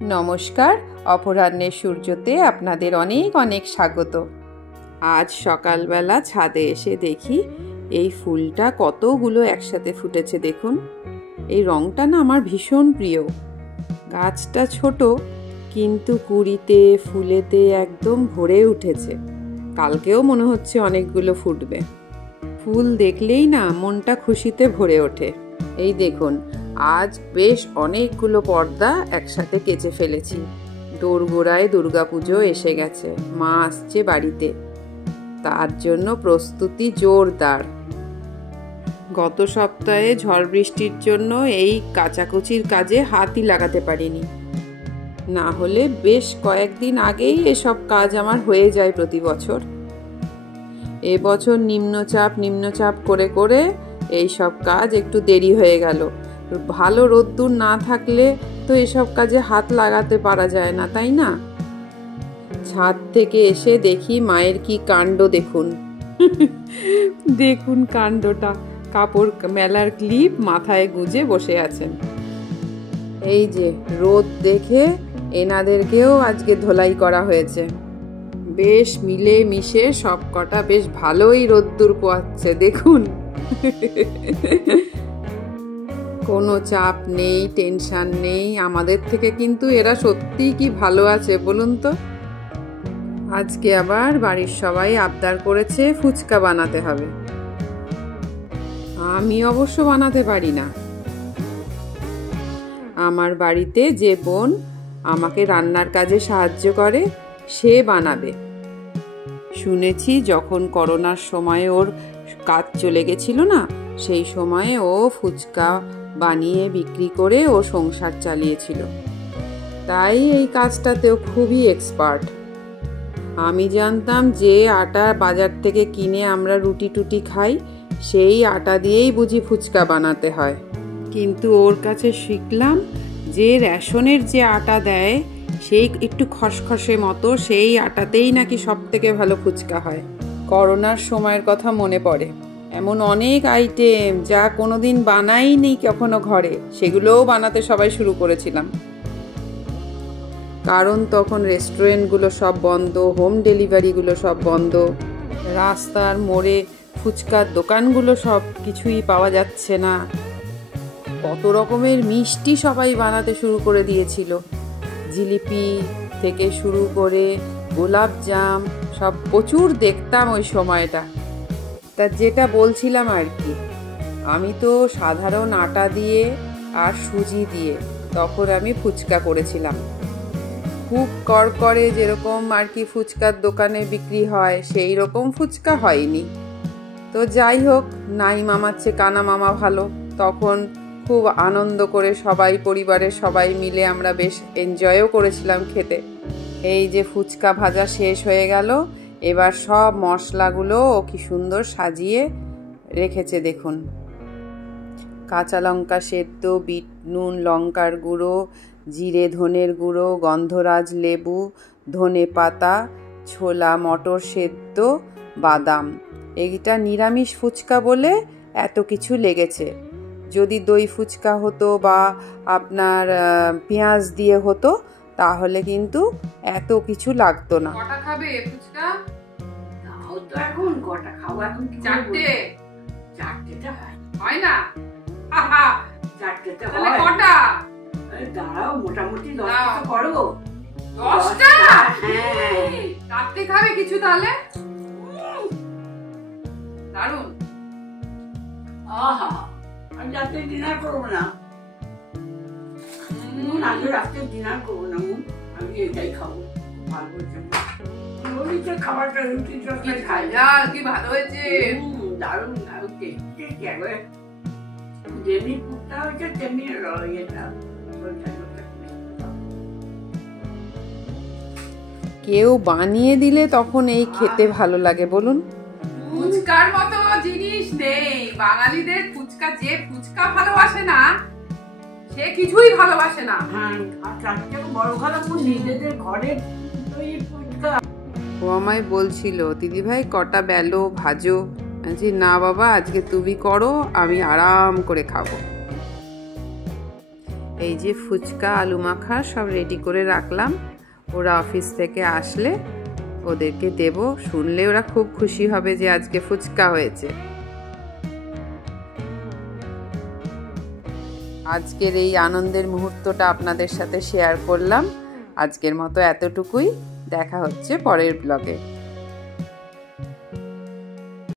নমস্কার, অপরাহ্নের সূর্যতে আপনাদের অনেক অনেক স্বাগত। আজ সকালবেলা ছাদে এসে দেখি এই ফুলটা কতগুলো একসাথে ফুটেছে। দেখুন, এই রঙটা না আমার ভীষণ প্রিয়। গাছটা ছোট, কিন্তু কুঁড়িতে ফুলেতে একদম ভরে উঠেছে। কালকেও মনে হচ্ছে অনেকগুলো ফুটবে। ফুল দেখলেই না মনটা খুশিতে ভরে ওঠে। এই দেখুন, আজ বেশ অনেকগুলো পর্দা একসাথে কেচে ফেলেছি। দোরগোড়ায় দুর্গাপুজো এসে গেছে, মা আসছে বাড়িতে, তার জন্য প্রস্তুতি জোরদার। গত সপ্তাহে ঝড় বৃষ্টির জন্য এই কাচাকুচির কাজে হাতই লাগাতে পারিনি, না হলে বেশ কয়েকদিন আগেই এসব কাজ আমার হয়ে যায় প্রতি বছর। এবছর নিম্নচাপ করে করে এই সব কাজ একটু দেরি হয়ে গেল। ভালো রোদ্দুর না থাকলে তো এসব কাজে হাত লাগাতে পারা যায় না, তাই না? ছাদ থেকে এসে দেখি মায়ের কি কাণ্ড দেখুন। দেখুন কাণ্ডটা, কাপড় মেলার ক্লিপ মাথায় গুজে বসে আছেন। এই যে রোদ দেখে এনাদেরকেও আজকে ধোলাই করা হয়েছে। বেশ মিলে মিশে সব কটা বেশ ভালোই রোদ্দুর পোয়াচ্ছে দেখুন। কোনো চাপ নেই, টেনশন নেই আমাদের থেকে, কিন্তু এরা সত্যিই কি ভালো আছে বলুন তো। আজকে আবার বাড়ির সবাই আবদার করেছে ফুচকা বানাতে হবে। আমি অবশ্য বানাতে পারি না। আমার বাড়িতে যে বোন আমাকে রান্নার কাজে সাহায্য করে সে বানাবে। শুনেছি যখন করোনার সময় ওর কাজ চলে গেছিল না, সেই সময়ে ও ফুচকা বানিয়ে বিক্রি করে ও সংসার চালিয়েছিল। তাই এই কাজটাতেও খুবই এক্সপার্ট। আমি জানতাম যে আটা বাজার থেকে কিনে আমরা রুটি টুটি খাই, সেই আটা দিয়েই বুঝি ফুচকা বানাতে হয়। কিন্তু ওর কাছে শিখলাম যে রেশনের যে আটা দেয় সেই একটু খসখসে মতো, সেই আটাতেই নাকি সব থেকে ভালো ফুচকা হয়। করোনার সময়ের কথা মনে পড়ে, এমন অনেক আইটেম যা কোনোদিন বানাইনি কখনো ঘরে, সেগুলোও বানাতে সবাই শুরু করেছিলাম। কারণ তখন রেস্টুরেন্টগুলো সব বন্ধ, হোম ডেলিভারিগুলো সব বন্ধ, রাস্তার মোড়ে ফুচকার দোকানগুলো সব কিছুই পাওয়া যাচ্ছে না। কত রকমের মিষ্টি সবাই বানাতে শুরু করে দিয়েছিল, জিলিপি থেকে শুরু করে গোলাপ জাম সব প্রচুর দেখতাম ওই সময়টা। তা যেটা বলছিলাম আর কি, আমি তো সাধারণ আটা দিয়ে আর সুজি দিয়ে তখন আমি ফুচকা করেছিলাম। খুব কড়কড়ে যেরকম আর কি ফুচকার দোকানে বিক্রি হয় সেই রকম ফুচকা হয়নি। তো যাই হোক, নাই মামার চেয়ে কানা মামা ভালো। তখন খুব আনন্দ করে সবাই, পরিবারের সবাই মিলে আমরা বেশ এনজয়ও করেছিলাম খেতে। এই যে ফুচকা ভাজা শেষ হয়ে গেল, এবার সব মশলাগুলো ও কি সুন্দর সাজিয়ে রেখেছে দেখুন। কাঁচা লঙ্কা সেদ্ধ, বিট নুন, লঙ্কার গুঁড়ো, জিরে ধনের গুঁড়ো, গন্ধরাজ লেবু, ধনে পাতা, ছোলা মটর সেদ্ধ, বাদাম। এইটা নিরামিষ ফুচকা বলে এত কিছু লেগেছে। যদি দই ফুচকা হতো বা আপনার পেঁয়াজ দিয়ে হতো তাহলে কিন্তু এত কিছু লাগতো না। কটা খাবে ফুচকা? নাও তো এখন কটা খাবো, এখন চারটে। চারটেটা হয় না? চারটেটা তাহলে কটা? দাঁড়াও, মোটামুটি 10টা করো। 10টা? হ্যাঁ, রাত্রে খাবে কিছু তাহলে? দারুন। আহা, আমি রাত্রে ডিনার করবো না। আমি রাত্রে ডিনার করবো না, আমি এটাই খাবো। ভালো হয়েছে, খাবারটা রুটি তরকারি খাই। কি ভালো হয়েছে, দারুন দারুন টেস্টি। যেমনি কুটটা হয়েছে তেমনি এটা। কেউ বানিয়ে দিলে তখন এই খেতে ভালো লাগে বলুন। ফুচকার মতো জিনিস নেই বাঙালিদের। ফুচকা, যে ফুচকা ভালোবাসে না সে কিছুই ভালোবাসে না। হ্যাঁ, আর তার থেকে বড় কথা নিজেদের ঘরে তৈরি ফুচকা। ও আমায় বলছিল, দিদি ভাই কটা বেলো ভাজো। বলছি না বাবা, আজকে তুমি করো, আমি আরাম করে খাবো। এই যে ফুচকা আলু মাখা সব রেডি করে রাখলাম, ওরা অফিস থেকে আসলে ওদেরকে দেব। শুনলে ওরা খুব খুশি হবে যে আজকে ফুচকা হয়েছে। আজকের এই আনন্দের মুহূর্তটা আপনাদের সাথে শেয়ার করলাম। আজকের মতো এতটুকুই, দেখা হচ্ছে পরের ব্লগে।